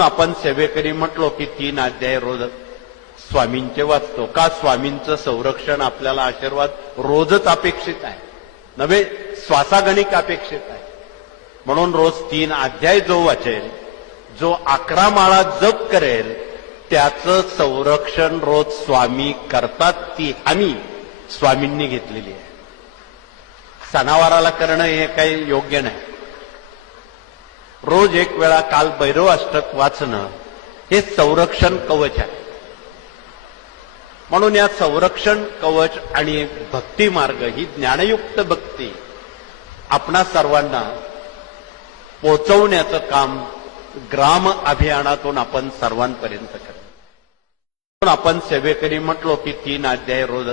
आपण सेवेकरी म्हटलो की 3 अध्याय रोज स्वामींचे वाचतो का? स्वामींचं संरक्षण आपल्याला आशीर्वाद रोजच अपेक्षित आहे, नव्हे श्वासागणिक अपेक्षित आहे. म्हणून रोज 3 अध्याय जो वाचेल, जो 11 माळा जप करेल, त्याचं संरक्षण रोज स्वामी करतात. ती हमी स्वामींनी घेतलेली आहे. सणावाराला करणं हे काही योग्य नाही. रोज एक वेळा काल भैरव अष्टक वाचणं हे संरक्षण कवच आहे. म्हणून या संरक्षण कवच आणि भक्ती मार्ग ही ज्ञानयुक्त भक्ती आपणा सर्वांना पोचवण्याचं काम ग्राम अभियानातून आपण सर्वांपर्यंत करतो. आपण सेवेकरी म्हटलो की 3 अध्याय रोज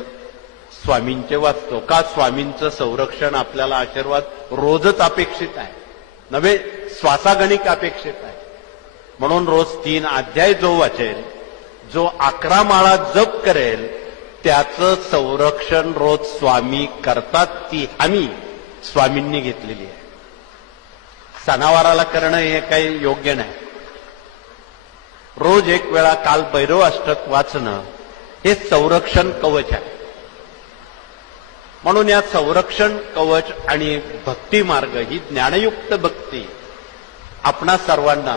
स्वामींचे वाचतो का? स्वामींचं संरक्षण आपल्याला आशीर्वाद रोजच अपेक्षित आहे, नव्हे श्वासागणिक अपेक्षित आहे. म्हणून रोज 3 अध्याय जो वाचेल, जो 11 माळा जप करेल, त्याचं संरक्षण रोज स्वामी करतात. ती हमी स्वामींनी घेतलेली आहे. सणावाराला करणं हे काही योग्य नाही. रोज एक वेळा काल भैरव अष्टक वाचणं हे संरक्षण कवच आहे. म्हणून या संरक्षण कवच आणि भक्ती मार्ग ही ज्ञानयुक्त भक्ती आपणा सर्वांना